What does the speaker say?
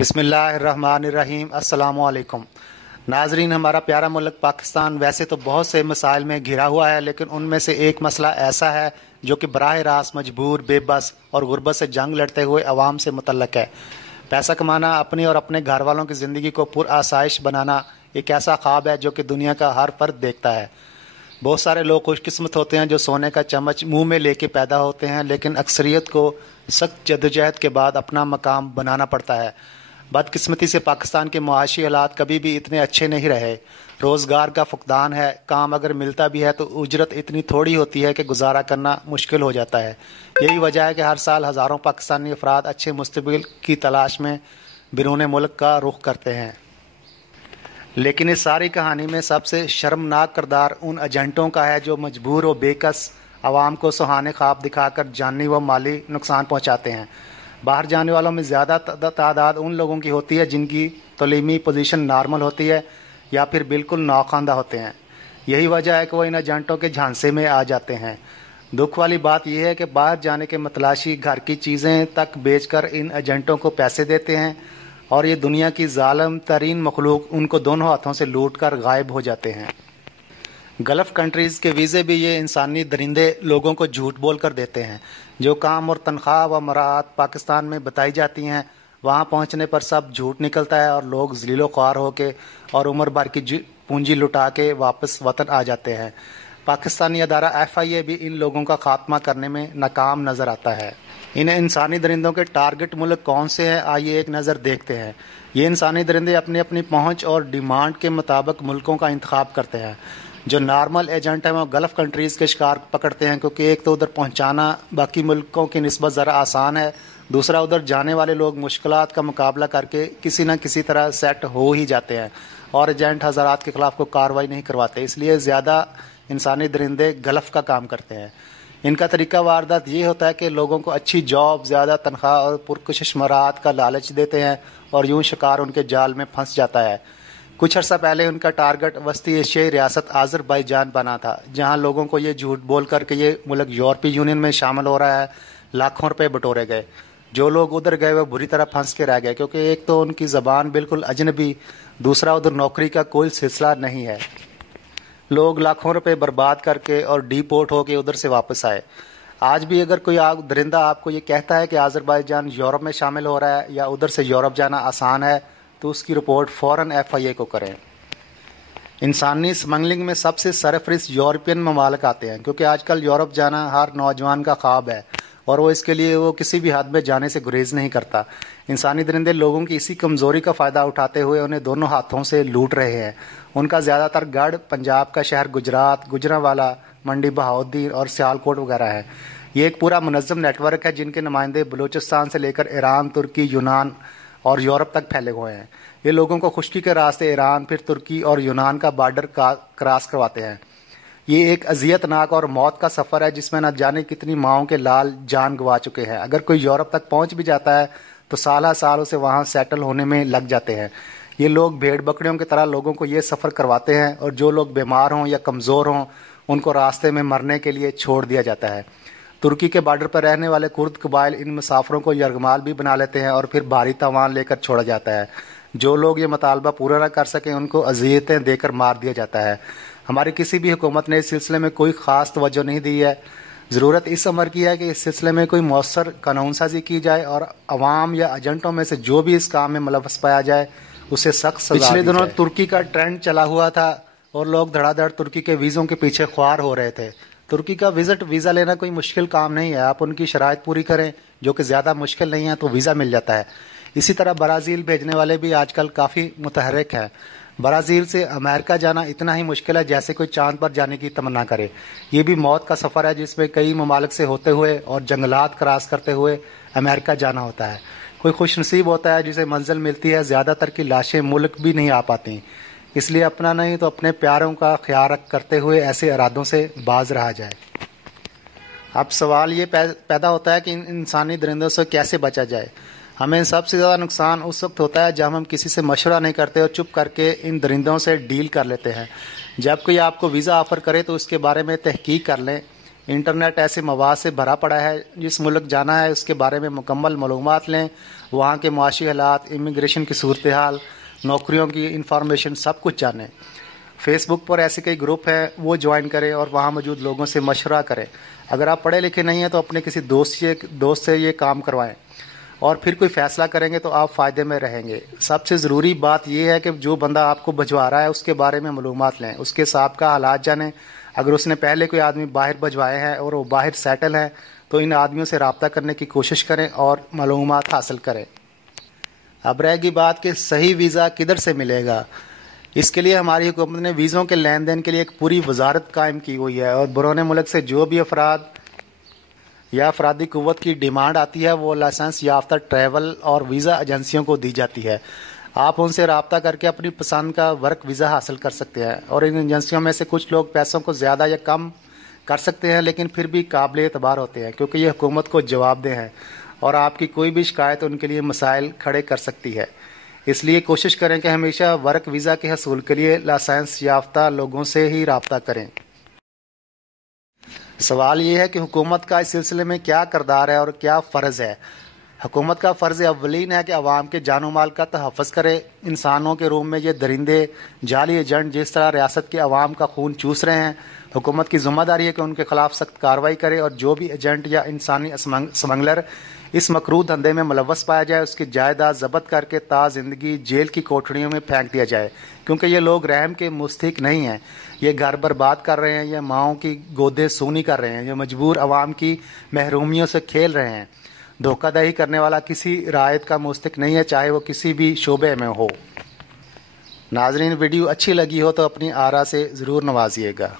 बिस्मिल्लाहिर्रहमानिर्रहीम। अस्सलामु अलैकुम नाजरीन, हमारा प्यारा मुल्क पाकिस्तान वैसे तो बहुत से मसाइल में घिरा हुआ है, लेकिन उनमें से एक मसला ऐसा है जो कि बराह रास्त मजबूर, बेबस और गुर्बत से जंग लड़ते हुए अवाम से मुतल्लक है। पैसा कमाना, अपनी और अपने घर वालों की ज़िंदगी को पुरआसाइश बनाना एक ऐसा ख्वाब है जो कि दुनिया का हर फर्द देखता है। बहुत सारे लोग खुशकिस्मत होते हैं जो सोने का चम्मच मुंह में लेके पैदा होते हैं, लेकिन अक्सरियत को सख्त जद्दोजहद के बाद अपना मकाम बनाना पड़ता है। बदकिस्मती से पाकिस्तान के मुआशी हालात कभी भी इतने अच्छे नहीं रहे। रोज़गार का फुकदान है, काम अगर मिलता भी है तो उजरत इतनी थोड़ी होती है कि गुजारा करना मुश्किल हो जाता है। यही वजह है कि हर साल हज़ारों पाकिस्तानी अफराद अच्छे मुस्तकबिल की तलाश में बिरून मुल्क का रुख करते हैं। लेकिन इस सारी कहानी में सबसे शर्मनाक किरदार उन एजेंटों का है जो मजबूर व बेकस आवाम को सुहाने ख्वाब दिखाकर जानी व माली नुकसान पहुँचाते हैं। बाहर जाने वालों में ज़्यादा तादाद उन लोगों की होती है जिनकी तलीमी पोजीशन नॉर्मल होती है या फिर बिल्कुल नौखवांदा होते हैं। यही वजह है कि वो इन एजेंटों के झांसे में आ जाते हैं। दुख वाली बात यह है कि बाहर जाने के मतलाशी घर की चीज़ें तक बेचकर इन एजेंटों को पैसे देते हैं और ये दुनिया की जालिम तरीन मखलूक उनको दोनों हाथों से लूट कर गायब हो जाते हैं। गल्फ़ कंट्रीज़ के वीज़े भी ये इंसानी दरिंदे लोगों को झूठ बोल कर देते हैं। जो काम और तनख्वाह व मराहत पाकिस्तान में बताई जाती हैं, वहाँ पहुँचने पर सब झूठ निकलता है और लोग ज़लीलो ख्वार होकर और उम्र भर की पूंजी लुटा के वापस वतन आ जाते हैं। पाकिस्तानी अदारा FIA भी इन लोगों का खात्मा करने में नाकाम नज़र आता है। इन इंसानी दरिंदों के टारगेट मुल्क कौन से हैं, आइए एक नज़र देखते हैं। ये इंसानी दरिंदे अपनी अपनी पहुँच और डिमांड के मुताबिक मुल्कों का इंतखाब करते हैं। जो नॉर्मल एजेंट हैं वो गल्फ़ कंट्रीज़ के शिकार पकड़ते हैं, क्योंकि एक तो उधर पहुंचाना बाकी मुल्कों की निस्बत ज़रा आसान है, दूसरा उधर जाने वाले लोग मुश्किलात का मुकाबला करके किसी न किसी तरह सेट हो ही जाते हैं और एजेंट हज़ारात के ख़िलाफ़ कोई कार्रवाई नहीं करवाते। इसलिए ज़्यादा इंसानी दरिंदे गल्फ़ का काम करते हैं। इनका तरीका वारदात ये होता है कि लोगों को अच्छी जॉब, ज़्यादा तनख्वाह और पुरकशिश मराहत का लालच देते हैं और यूँ शिकार उनके जाल में फंस जाता है। कुछ अर्सा पहले उनका टारगेट वस्ती एशियाई रियासत आज़रबाईजान बना था, जहां लोगों को ये झूठ बोल कर के ये मुल्क यूरोपीय यूनियन में शामिल हो रहा है लाखों रुपए बटोरे गए। जो लोग उधर गए वो बुरी तरह फंस के रह गए, क्योंकि एक तो उनकी ज़बान बिल्कुल अजनबी, दूसरा उधर नौकरी का कोई सिलसिला नहीं है। लोग लाखों रुपए बर्बाद करके और डिपोर्ट होकर उधर से वापस आए। आज भी अगर कोई दरिंदा आपको ये कहता है कि आज़रबाईजान यूरोप में शामिल हो रहा है या उधर से यूरोप जाना आसान है, तो उसकी रिपोर्ट फ़ौरन FIA को करें। इंसानी स्मगलिंग में सबसे सरफरिस्त यूरोपियन ममालिक आते हैं, क्योंकि आजकल यूरोप जाना हर नौजवान का ख्वाब है और वो इसके लिए वो किसी भी हद में जाने से गुरेज नहीं करता। इंसानी दरिंदे लोगों की इसी कमज़ोरी का फ़ायदा उठाते हुए उन्हें दोनों हाथों से लूट रहे हैं। उनका ज़्यादातर गढ़ पंजाब का शहर गुजरात, गुजरांवाला, मंडी बहाउद्दीन और सियालकोट वगैरह है। ये एक पूरा मुनज़्ज़म नेटवर्क है जिनके नुमाइंदे बलूचिस्तान से लेकर ईरान, तुर्की, यूनान और यूरोप तक फैले हुए हैं। ये लोगों को खुश्की के रास्ते ईरान, फिर तुर्की और यूनान का बॉर्डर क्रॉस करवाते हैं। ये एक अजियतनाक और मौत का सफ़र है जिसमें न जाने कितनी माओं के लाल जान गंवा चुके हैं। अगर कोई यूरोप तक पहुंच भी जाता है तो साल साल उसे वहां सेटल होने में लग जाते हैं। ये लोग भेड़ बकरियों की तरह लोगों को ये सफ़र करवाते हैं और जो लोग बीमार हों या कमज़ोर हों उनको रास्ते में मरने के लिए छोड़ दिया जाता है। तुर्की के बॉर्डर पर रहने वाले कुर्द कबाइल इन मुसाफरों को यरगमाल भी बना लेते हैं और फिर भारी तावान लेकर छोड़ा जाता है। जो लोग ये मुतालबा पूरा न कर सकें उनको अज़ियतें देकर मार दिया जाता है। हमारी किसी भी हुकूमत ने इस सिलसिले में कोई ख़ास तवज्जो नहीं दी है। ज़रूरत इस अमर की है कि इस सिलसिले में कोई मौसर कानून साजी की जाए और अवाम या एजेंटों में से जो भी इस काम में मुलव्वस पाया जाए उसे सख्त सज़ा दी जाए। पिछले दिनों तुर्की का ट्रेंड चला हुआ था और लोग धड़ाधड़ तुर्की के वीज़ों के पीछे ख्वार हो रहे थे। तुर्की का वीज़ा लेना कोई मुश्किल काम नहीं है। आप उनकी शराइत पूरी करें, जो कि ज़्यादा मुश्किल नहीं है, तो वीज़ा मिल जाता है। इसी तरह ब्राज़ील भेजने वाले भी आजकल काफ़ी मुतहर्रिक हैं। ब्राज़ील से अमेरिका जाना इतना ही मुश्किल है जैसे कोई चांद पर जाने की तमन्ना करे। ये भी मौत का सफ़र है जिसमें कई ममालिक से होते हुए और जंगलात क्रॉस करते हुए अमेरिका जाना होता है। कोई खुशनसीब होता है जिसे मंजिल मिलती है। ज़्यादातर की लाशें मुल्क भी नहीं आ पाती, इसलिए अपना नहीं तो अपने प्यारों का ख्याल करते हुए ऐसे इरादों से बाज रहा जाए। अब सवाल ये पैदा होता है कि इन इंसानी दरिंदों से कैसे बचा जाए। हमें सबसे ज़्यादा नुकसान उस वक्त होता है जब हम किसी से मशवरा नहीं करते और चुप करके इन दरिंदों से डील कर लेते हैं। जब कोई आपको वीज़ा ऑफ़र करे तो उसके बारे में तहकीक कर लें। इंटरनेट ऐसे मवाद से भरा पड़ा है, जिस मुल्क जाना है उसके बारे में मुकम्मल मालूमात लें, वहाँ के मुआशी हालात, इमिग्रेशन की सूरत हाल, नौकरियों की इंफॉर्मेशन सब कुछ जानें। फेसबुक पर ऐसे कई ग्रुप हैं, वो ज्वाइन करें और वहाँ मौजूद लोगों से मशवरा करें। अगर आप पढ़े लिखे नहीं हैं तो अपने किसी दोस्त से ये काम करवाएं और फिर कोई फ़ैसला करेंगे तो आप फ़ायदे में रहेंगे। सबसे ज़रूरी बात यह है कि जो बंदा आपको भिजवा रहा है उसके बारे में मालूमात लें, उसके साबका हालात जानें। अगर उसने पहले कोई आदमी बाहर भिजवाए हैं और वो बाहर सेटल हैं तो इन आदमियों से रब्ता करने की कोशिश करें और मालूमात हासिल करें। अब रह गई बात कि सही वीज़ा किधर से मिलेगा। इसके लिए हमारी हुकूमत ने वीज़ों के लेन देन के लिए एक पूरी वजारत कायम की हुई है और बैरून मुल्क से जो भी अफराद या अफरादी कुव्वत की डिमांड आती है वो लाइसेंस याफ्ता ट्रैवल और वीज़ा एजेंसियों को दी जाती है। आप उनसे रब्ता करके अपनी पसंद का वर्क वीज़ा हासिल कर सकते हैं और इन एजेंसियों में से कुछ लोग पैसों को ज़्यादा या कम कर सकते हैं, लेकिन फिर भी काबिल एतबार होते हैं क्योंकि ये हुकूमत को जवाबदेह हैं और आपकी कोई भी शिकायत उनके लिए मसाइल खड़े कर सकती है। इसलिए कोशिश करें कि हमेशा वर्क वीज़ा के हसूल के लिए लाइसेंस याफ्ता लोगों से ही रब्ता करें। सवाल ये है कि हुकूमत का इस सिलसिले में क्या किरदार है और क्या फ़र्ज़ है। हुकूमत का फ़र्ज़ अव्वलीन है कि अवाम के जानो माल का तहफ़्फ़ुज़ करे। इंसानों के रूम में ये दरिंदे जाली एजेंट जिस तरह रियासत के अवाम का खून चूस रहे हैं, हुकूमत की ज़िम्मेदारी है कि उनके ख़िलाफ़ सख्त कार्रवाई करे और जो भी एजेंट या इंसानी स्मगलर इस मकरूह धंधे में मुलव्वस पाया जाए उसकी जायदाद ज़ब्त करके ता ज़िंदगी जेल की कोठरियों में फेंक दिया जाए, क्योंकि ये लोग रहम के मुस्तहिक नहीं हैं। ये घर बर्बाद कर रहे हैं, ये माओं की गोदे सूनी कर रहे हैं, ये मजबूर अवाम की महरूमियों से खेल रहे हैं। धोखाधड़ी करने वाला किसी रायत का मुस्तहिक नहीं है, चाहे वो किसी भी शोबे में हो। नाजरीन, वीडियो अच्छी लगी हो तो अपनी आरा से ज़रूर नवाजिएगा।